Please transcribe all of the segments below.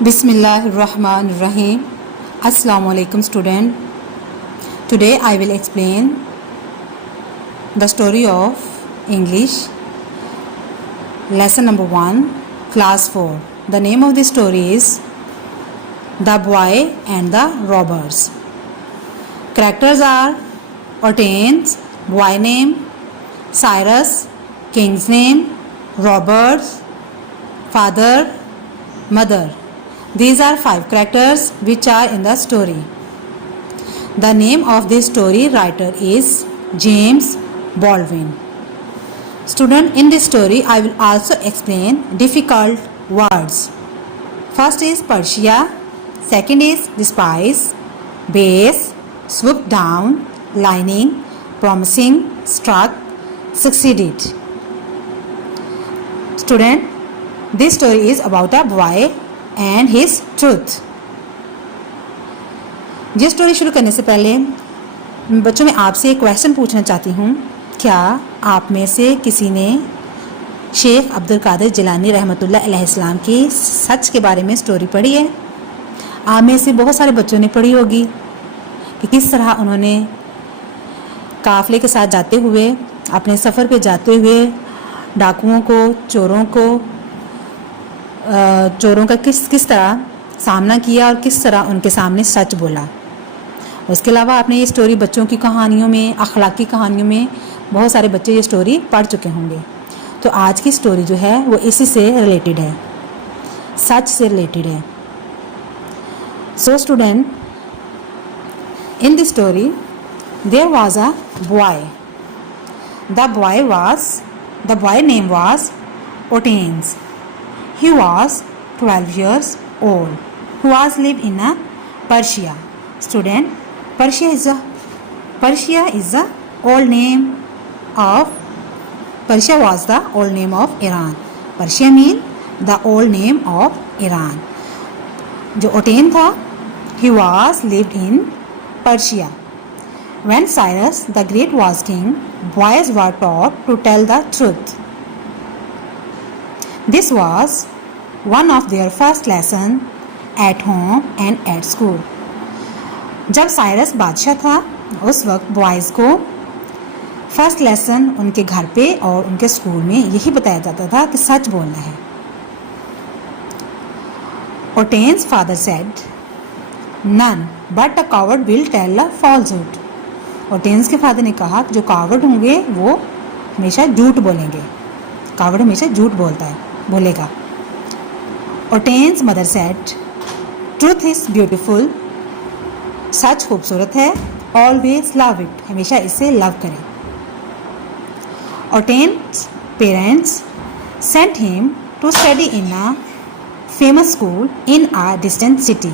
Bismillahirrahmanirrahim. Assalamu alaikum student. Today I will explain the story of English lesson number 1 class 4. The name of the story is The Boy and the Robbers. Characters are Hortense, boy name, Cyrus, king's name, robbers, father, mother. These are 5 characters which are in the story. The name of the story writer is James Baldwin. Student, in this story I will also explain difficult words. First is Persia, second is despise, base, swoop down, lining, promising, struck, succeeded. Student, this story is about a boy and his truth. ये story शुरू करने से पहले बच्चों में आपसे एक question पूछना चाहती हूँ. क्या आप में से किसी ने शेख अब्दुल कादिर जिलानी रहमतुल्लाह अलैहिस्सलाम की सच के बारे में स्टोरी पढ़ी है? आप में से बहुत सारे बच्चों ने पढ़ी होगी कि किस तरह उन्होंने काफ़िले के साथ जाते हुए, अपने सफ़र पे जाते हुए डाकुओं को, चोरों का किस तरह सामना किया और किस तरह उनके सामने सच बोला. उसके अलावा आपने ये स्टोरी बच्चों की कहानियों में, अखलाकी कहानियों में बहुत सारे बच्चे ये स्टोरी पढ़ चुके होंगे. तो आज की स्टोरी जो है वो इसी से रिलेटेड है, सच से रिलेटेड है. So student, in this story there was a boy. The boy name was Hortense. He was 12 years old. He was lived in Persia. Student, Persia is the old name of Persia was the old name of Iran. Persia mean the old name of Iran. जो Hortense था, he was lived in Persia. When Cyrus the Great was king, boys were taught to tell the truth. This was one of their first lesson at home and at school. जब Cyrus बादशाह था उस वक्त boys को first lesson उनके घर पे और उनके स्कूल में यही बताया जाता था कि सच बोलना है. Hortense's father said, "None but a coward will tell a falsehood." Hortense के फादर ने कहा जो कावड़ होंगे वो हमेशा झूठ बोलेंगे. कावड़ हमेशा झूठ बोलेगा. Hortense's mother said, "Truth is beautiful." सच खूबसूरत है. Always love it. हमेशा इसे लव करें. Hortense's parents sent him to study in a famous school in a distant city.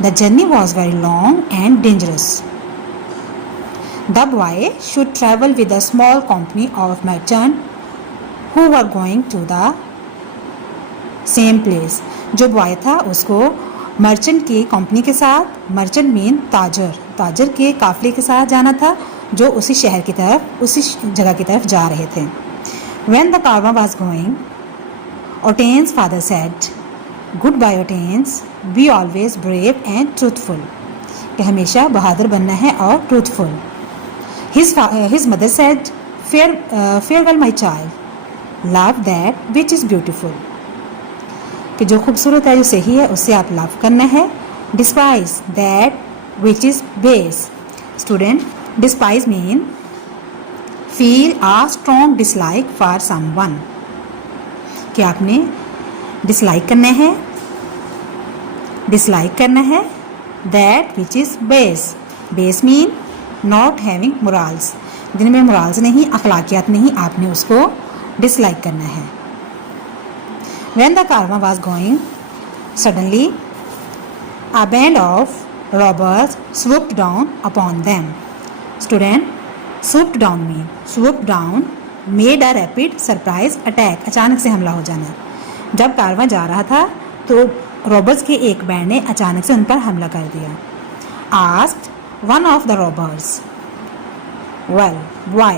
The journey was very long and dangerous. The boy should travel with a small company of merchants who were going to the same place. जो boy था उसको merchant की company के साथ, merchant mean ताजर के काफ़िले के साथ जाना था जो उसी शहर की तरफ, उसी जगह की तरफ जा रहे थे. When the caravan was going, Hortense's father said, "Goodbye Hortense, be always brave and truthful." कि हमेशा बहादुर बनना है और truthful. His mother said, "Farewell my child, love that which is beautiful." कि जो खूबसूरत है, जो सही है, उससे आप लव करना है. Despise that which is base. Student, despise mean feel a strong dislike for someone. कि आपने dislike करना है that which is base. Base mean not having morals. जिनमें morals नहीं, अखलाकियात नहीं, आपने उसको dislike करना है. When the caravan was going, suddenly a band of robbers swooped down upon them. Student, swooped down made a rapid surprise attack. अचानक से हमला हो जाना. जब कारवां जा रहा था तो रॉबर्स के एक बैंड ने अचानक से उन पर हमला कर दिया. Asked one of the robbers, "Well, why?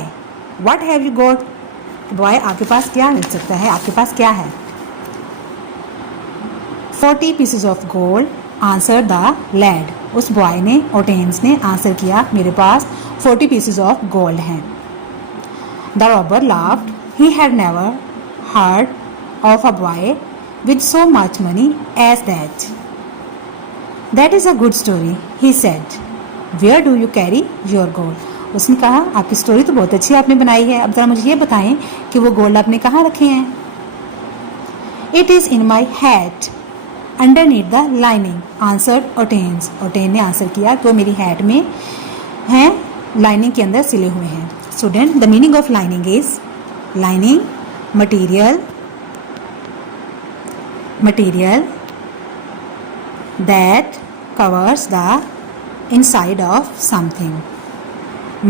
What have you got?" Boy, आपके पास क्या मिल सकता है, आपके पास क्या है? 40 pieces of gold, answered the lad. उस बॉय ने, ओटेन्स ने आंसर किया, मेरे पास 40 pieces of gold हैं. The robber laughed. He had never heard of a boy with so much money as that. That is a good story, he said. Where do you carry your gold? उसने कहा, आपकी story तो बहुत अच्छी आपने बनाई है, अब जरा मुझे ये बताएं कि वो गोल्ड आपने कहाँ रखे हैं. It is in my hat, underneath the lining, answered Otanes. ओटेन ने आंसर किया कि वो मेरी हैट में हैं, लाइनिंग के अंदर सिले हुए हैं. Student, the meaning of lining is lining, material that covers the inside of something.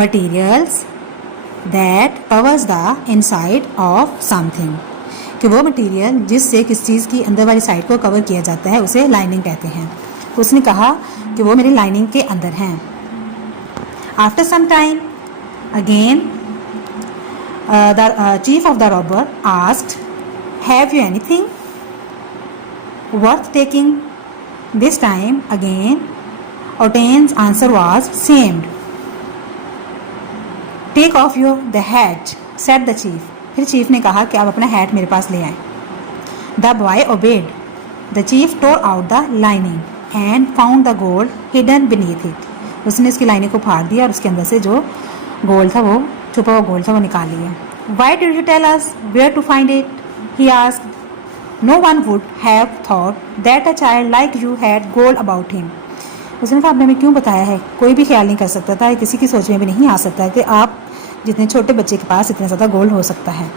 Materials that covers the inside of something. कि वो मटेरियल जिससे किस चीज़ की अंदर वाली साइड को कवर किया जाता है उसे लाइनिंग कहते हैं. तो उसने कहा कि वो मेरी लाइनिंग के अंदर हैं. After some time again the chief of the robber asked, have you anything worth taking? This time again Otane's answer was same. Take off the hat, said the chief. फिर चीफ ने कहा कि आप अपना hat मेरे पास ले आए. The boy obeyed. The chief tore out the lining and found the gold hidden beneath it. उसने इसकी लाइनिंग को फाड़ दिया और उसके अंदर से जो गोल्ड था, वो छुपा हुआ गोल्ड था, वो निकाल लिया. Why did you tell us where to find it? He asked. No one would have thought that a child like you had gold about him. उसने कहा, आपने हमें क्यों बताया है? कोई भी ख्याल नहीं कर सकता था, किसी की सोच में भी नहीं आ सकता कि आप जितने छोटे बच्चे के पास इतना ज़्यादा गोल्ड हो सकता है.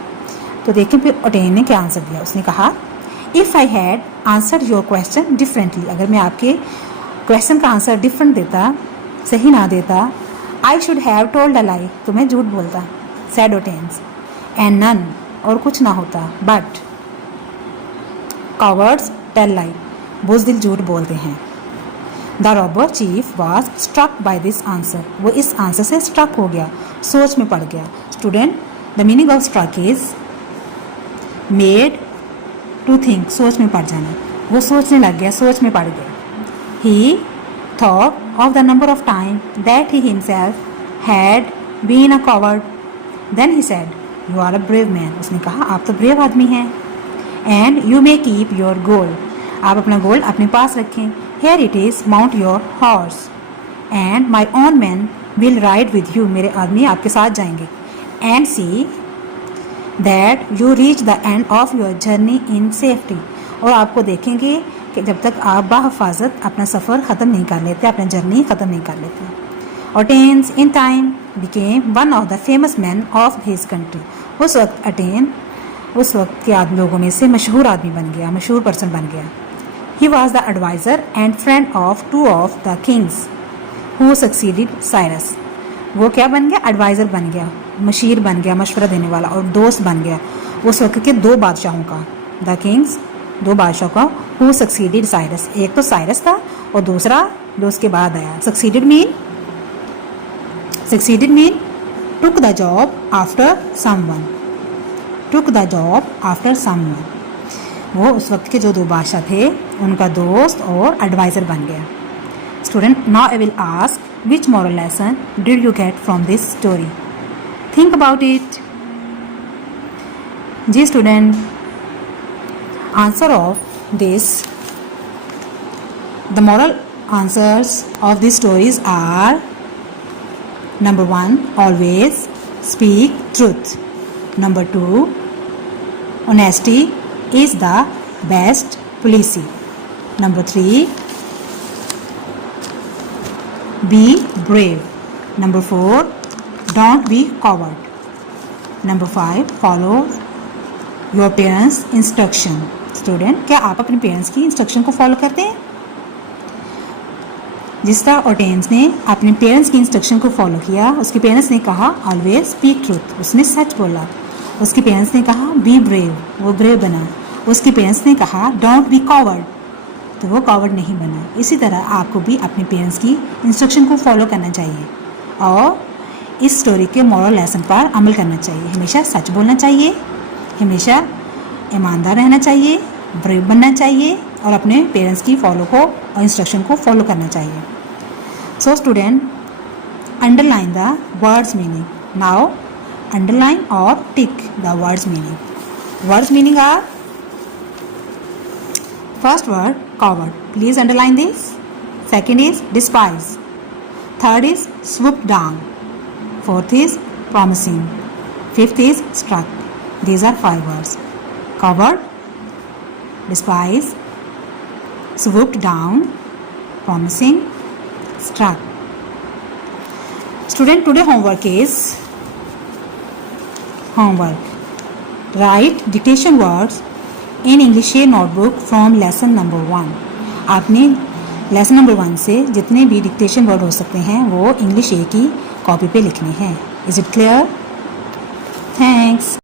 तो देखें फिर ओटेन ने क्या आंसर दिया. उसने कहा, if I had answered your question differently, अगर मैं आपके क्वेश्चन का आंसर डिफरेंट देता, सही ना देता, I should have told a lie, तो मैं झूठ बोलता, सैड ओटेन्स. एंड नन, और कुछ ना होता, बट कॉवर्ड्स टेल लाई, बुज़दिल झूठ बोलते हैं. The robber chief was struck by this answer, वो इस आंसर से स्ट्रक हो गया, सोच में पड़ गया. Student, the meaning of struck is made to think, सोच में पड़ जाना. वो सोचने लग गया, सोच में पड़ गया. He thought of the number of time that he himself had been a coward. Then he said, you are a brave man. उसने कहा, आप तो ब्रेव आदमी हैं. And you may keep your gold, आप अपना गोल्ड अपने पास रखें. Here it is, mount your horse and my own man will ride with you, मेरे आदमी आपके साथ जाएंगे. And see that you reach the end of your journey in safety, और आपको देखेंगे कि जब तक आप बाहिफाजत अपना सफ़र ख़त्म नहीं कर लेते, अपना जर्नी ख़त्म नहीं कर लेते. ओटेन्स in time became one of the famous man of his country. उस वक्त ओटेन उस वक्त के लोगों में से मशहूर आदमी बन गया, मशहूर पर्सन बन गया. He was the adviser and friend of two of the kings who succeeded Cyrus. वो क्या बन गया? एडवाइज़र बन गया, मशीर बन गया, मशवरा देने वाला, और दोस्त बन गया उस वक्त के दो बादशाहों का. द किंग्स, दो बादशाहों का, हु सक्सीडेड साइरस, एक तो साइरस था और दूसरा जो उसके बाद आया. Succeeded mean took the job after someone. वो उस वक्त के जो दो बादशाह थे उनका दोस्त और एडवाइज़र बन गया. Student, now I will ask, which moral lesson did you get from this story? Think about it. जी student, answer of this, the moral answers of this stories are: Number 1, always speak truth. Number 2, honesty is the best policy. Number 3, be brave. Number 4, don't be coward. Number 5, follow your parents' instruction. Student, क्या आप अपने parents की instruction को follow करते हैं? जिस तरह ओटेन्स ने अपने पेरेंट्स की इंस्ट्रक्शन को फॉलो किया, उसके पेरेंट्स ने कहा ऑलवेज स्पीक ट्रूथ, उसने सच बोला. उसके पेरेंट्स ने कहा बी ब्रेव, वो ब्रेव बना. उसके पेरेंट्स ने कहा डोंट बी कॉवर्ड, तो वो कॉवर्ड नहीं बना. इसी तरह आपको भी अपने पेरेंट्स की इंस्ट्रक्शन को फॉलो करना चाहिए और इस स्टोरी के मॉरल लेसन पर अमल करना चाहिए. हमेशा सच बोलना चाहिए, हमेशा ईमानदार रहना चाहिए, ब्रेव बनना चाहिए, और अपने पेरेंट्स की फॉलो को और इंस्ट्रक्शन को फॉलो करना चाहिए. So student, underline the words meaning. Now underline or tick the words meaning. Words meaning are: first word coward, please underline this. Second is despise. Third is swoop down. Fourth is promising. Fifth is struck. These are 5 words: coward, despise, swooped down, promising, struck. Student, today homework is write dictation words in English A notebook from lesson number 1. आपने lesson number 1 से जितने भी dictation word हो सकते हैं वो English ए की copy पे लिखने हैं. Is it clear? थैंक्स.